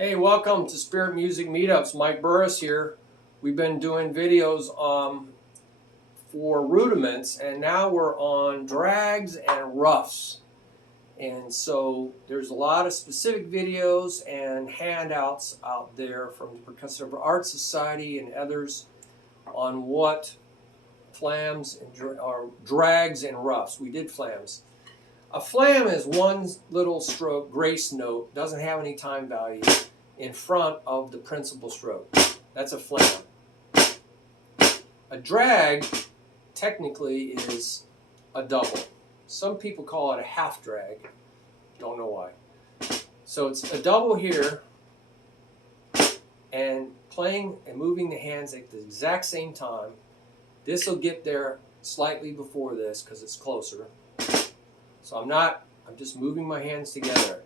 Hey, welcome to Spirit Music Meetups. Mike Burris here. We've been doing videos for Rudiments, and now we're on Drags and Ruffs. And so there's a lot of specific videos and handouts out there from the Percussive Art Society and others on what flams and drags and ruffs. We did flams. A flam is one little stroke, grace note, doesn't have any time value, in front of the principal stroke. That's a flam. A drag, technically, is a double. Some people call it a half drag. Don't know why. So it's a double here, and playing and moving the hands at the exact same time. This will get there slightly before this because it's closer. So I'm just moving my hands together.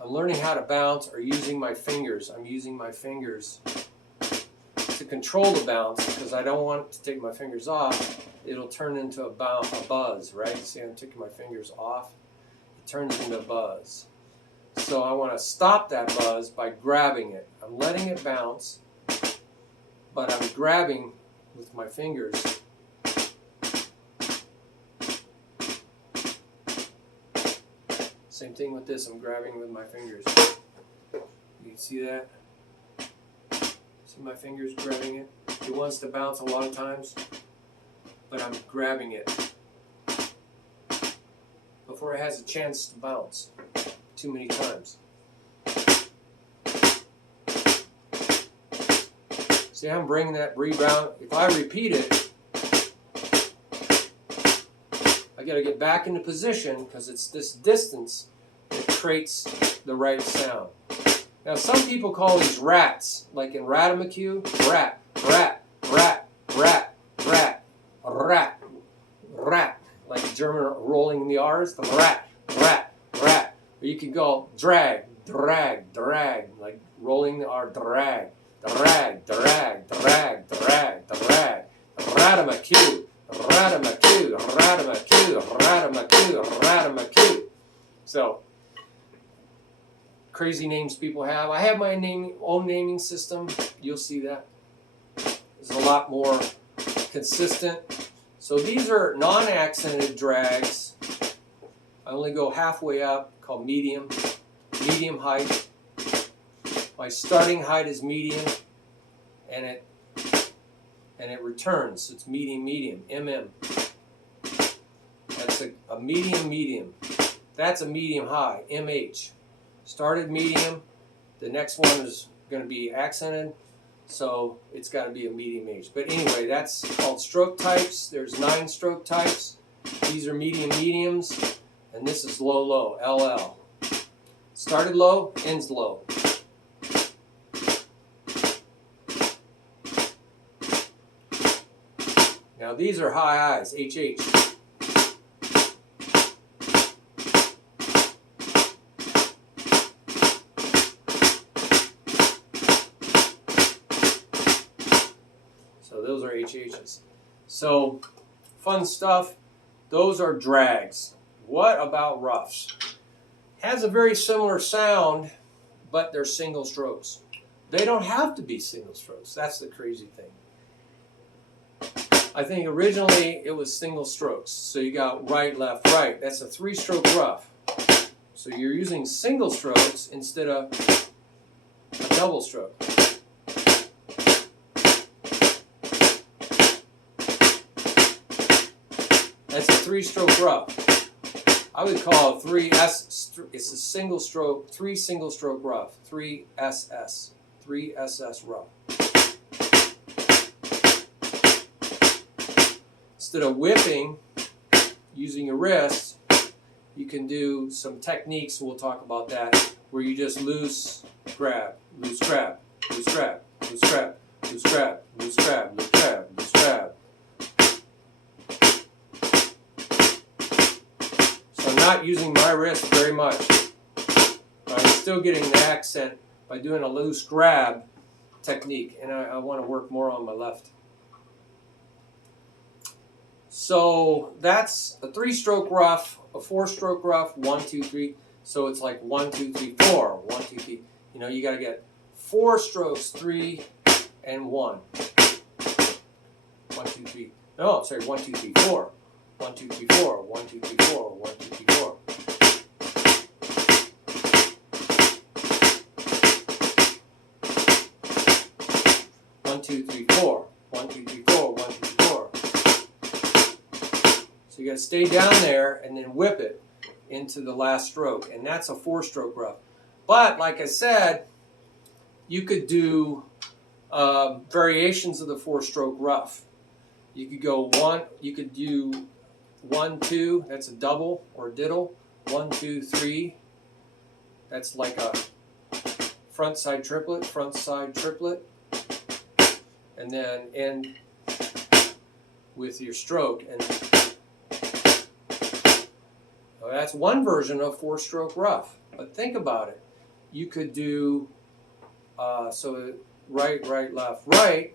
I'm learning how to bounce or using my fingers. I'm using my fingers to control the bounce because I don't want to take my fingers off. It'll turn into a buzz, right? See, I'm taking my fingers off. It turns into a buzz. So I want to stop that buzz by grabbing it. I'm letting it bounce, but I'm grabbing with my fingers. Same thing with this, I'm grabbing with my fingers. You can see that? See my fingers grabbing it? It wants to bounce a lot of times, but I'm grabbing it before it has a chance to bounce too many times. See, I'm bringing that rebound. If I repeat it, I got to get back into position because it's this distance that creates the right sound. Now, some people call these rats, like in Rudiments, rat, rat, rat, rat, rat, rat, rat, like German rolling the R's, the rat, rat, rat. Or you could go drag, drag, drag, like rolling the R, drag. Drag, drag, drag, drag, drag, Rudiments, Rudiments, Rudiments, Rudiments, Rudiments. So, crazy names people have. I have my own naming system. You'll see that. It's a lot more consistent. So these are non-accented drags. I only go halfway up, called medium height. My starting height is medium, and it returns. So it's medium, MM. That's a medium. That's a medium high, MH. Started medium. The next one is going to be accented, so it's got to be a medium H. But anyway, that's called stroke types. There's 9 stroke types. These are mediums, and this is low, LL. Started low, ends low. Now these are high highs, HH. So those are HHs. So fun stuff. Those are drags. What about ruffs? Has a very similar sound, but they're single strokes. They don't have to be single strokes. That's the crazy thing. I think originally it was single strokes. So you got right, left, right. That's a 3-stroke ruff. So you're using single strokes instead of a double stroke. That's a 3-stroke ruff. I would call it 3S. It's a single stroke, 3 single stroke ruff. 3SS. 3SS ruff. Instead of whipping, using your wrist, you can do some techniques, we'll talk about that, where you just loose grab, loose grab, loose grab, loose grab, loose grab, loose grab, loose grab, loose grab. So I'm not using my wrist very much, but I'm still getting the accent by doing a loose grab technique, and I want to work more on my left. So that's a 3-stroke ruff, a 4-stroke ruff, 1, 2, 3. So it's like 1, 2, 3, 4, 1, 2, 3. You know, you got to get 4 strokes, 3 and 1. 1, 2, 3. No, sorry, 1, 2, 3, 4. 1, 2, 3, 4. 1, 2, 3, 4. 1, 2, 3, 4. 1, 2, 3, 4. 1, 2, 3, 4. 1, 2, 3, 4. So you got to stay down there and then whip it into the last stroke, and that's a 4-stroke ruff. But like I said, you could do variations of the 4-stroke ruff. You could go one. You could do 1, 2. That's a double or a diddle. 1, 2, 3. That's like a front side triplet, front side triplet, and then end with your stroke. And well, that's one version of 4-stroke ruff. But think about it. You could do so right, right, left, right.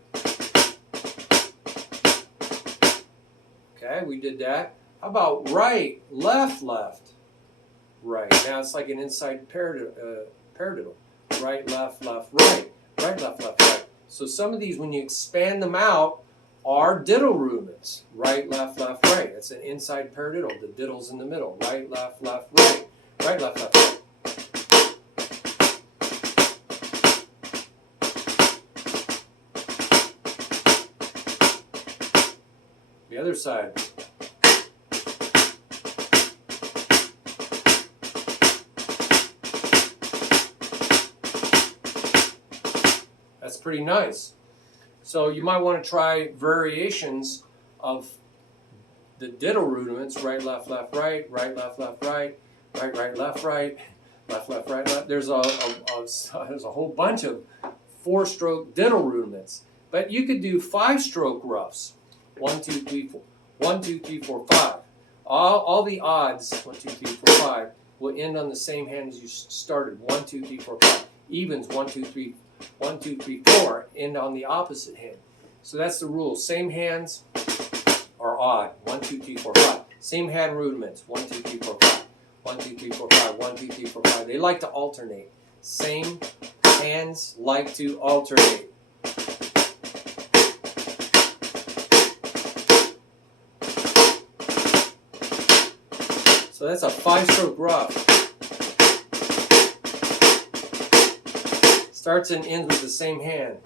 Okay, we did that. How about right, left, left, right? Now it's like an inside paradiddle. Right, left, left, right. Right, left, left, right. So some of these, when you expand them out, are diddle rudiments. Right, left, left, right. It's an inside paradiddle. The diddle's in the middle. Right, left, left, right. Right, left, left, right. The other side. That's pretty nice. So you might want to try variations of the diddle rudiments. Right, left, left, right. Right, left, left, right. Right, right, left, right. Left, left, right, left. There's a whole bunch of 4-stroke diddle rudiments. But you could do 5-stroke ruffs. 1, 2, 3, 4. 1, 2, 3, 4, 5. All the odds, 1, 2, 3, 4, 5, will end on the same hand as you started. 1, 2, 3, 4, 5. Evens, 1, 2, 3, 1, 2, 3, 4, end on the opposite hand. So that's the rule. Same hands are odd. 1, 2, 3, 4, 5. Same hand rudiments. 1, 2, 3, 4, 5. 1, 2, 3, 4, 5. 1, 2, 3, 4, 5. They like to alternate. Same hands like to alternate. So that's a 5-stroke ruff. Starts and ends with the same hand.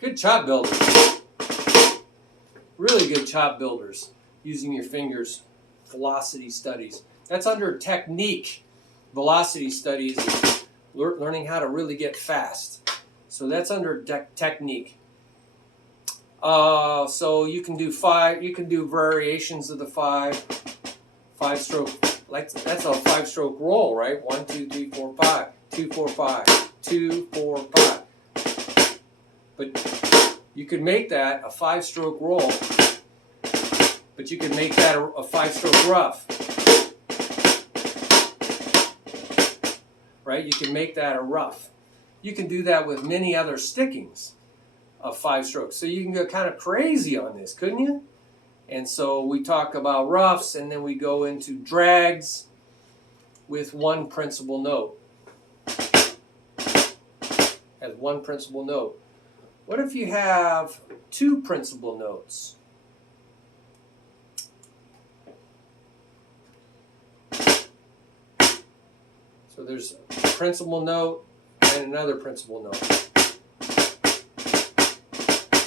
Good chop builders. Really good chop builders. Using your fingers. Velocity studies. That's under technique. Velocity studies is learning how to really get fast. So that's under technique. So you can do 5. You can do variations of the 5-stroke. Like that's a 5-stroke roll, right? 1, 2, 3, 4, 5. 2, 4, 5. 2, 4, 5. But you could make that a 5-stroke roll. But you could make that a 5-stroke ruff. Right? You can make that a ruff. You can do that with many other stickings of 5 strokes. So you can go kind of crazy on this, couldn't you? And so we talk about ruffs, and then we go into drags with one principal note. As one principal note. What if you have 2 principal notes? So there's a principal note and another principal note.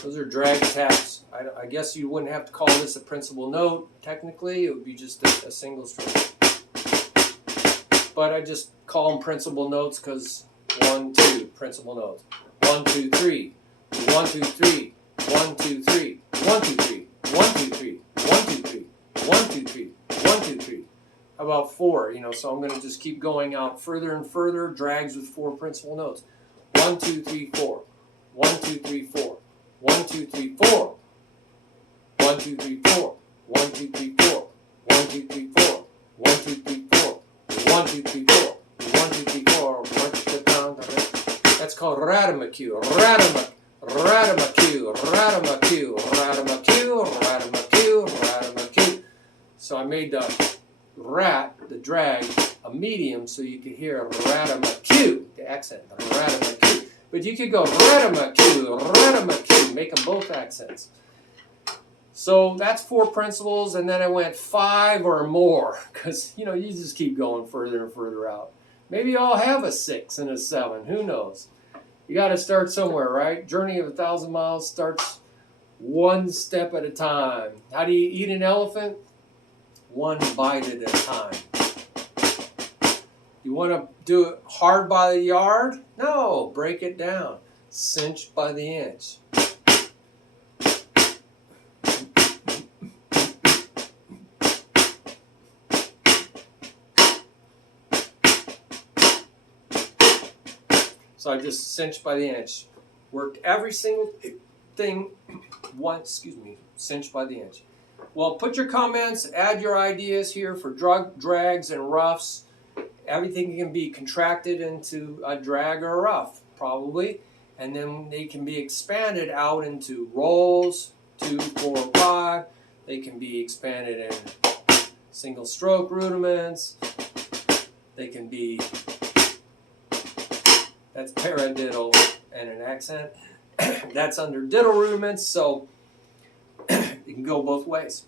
Those are drag taps. I guess you wouldn't have to call this a principal note. Technically, it would be just a single stroke. But I just call them principal notes because 1, 2, principal notes. 1, 2, 3. 1, 2, 3. 1, 2, 3. 1, 2, 3. 1, 2, 3. 1, 2, 3. 1, 2, 3. 1, 2, 3. How about 4? So I'm going to just keep going out further and further. Drags with 4 principal notes. 1, 2, 3, 4. 1, 2, 3, 4. 1, 2, 3, 4. 1, 2, 3, 4. 1, 2, 3, 4. 1, 2, 3, 4. 1, 2, 3, 4. 1, 2, 3, 4. 1, 2, 3, 4. 1, 2, called Rudiments, Rudiments, Rudiments, Rudiments, Rudiments, Rudiments. So I made the drag, a medium so you could hear Rudiments, the accent, Rudiments. But you could go Rudiments, make them both accents. So that's 4 principles, and then I went 5 or more, because you just keep going further and further out. Maybe I'll have a 6 and a 7, who knows? You got to start somewhere, right? Journey of 1,000 miles starts one step at a time. How do you eat an elephant? One bite at a time. You want to do it hard by the yard? No, break it down. Cinch by the inch. So I just cinched by the inch. Worked every single thing once, cinched by the inch. Well, put your comments, add your ideas here for drags and ruffs. Everything can be contracted into a drag or a ruff, probably. And then they can be expanded out into rolls, 2, 4, 5. They can be expanded in single stroke rudiments. They can be, that's paradiddle and an accent. That's under diddle rudiments, so it can go both ways.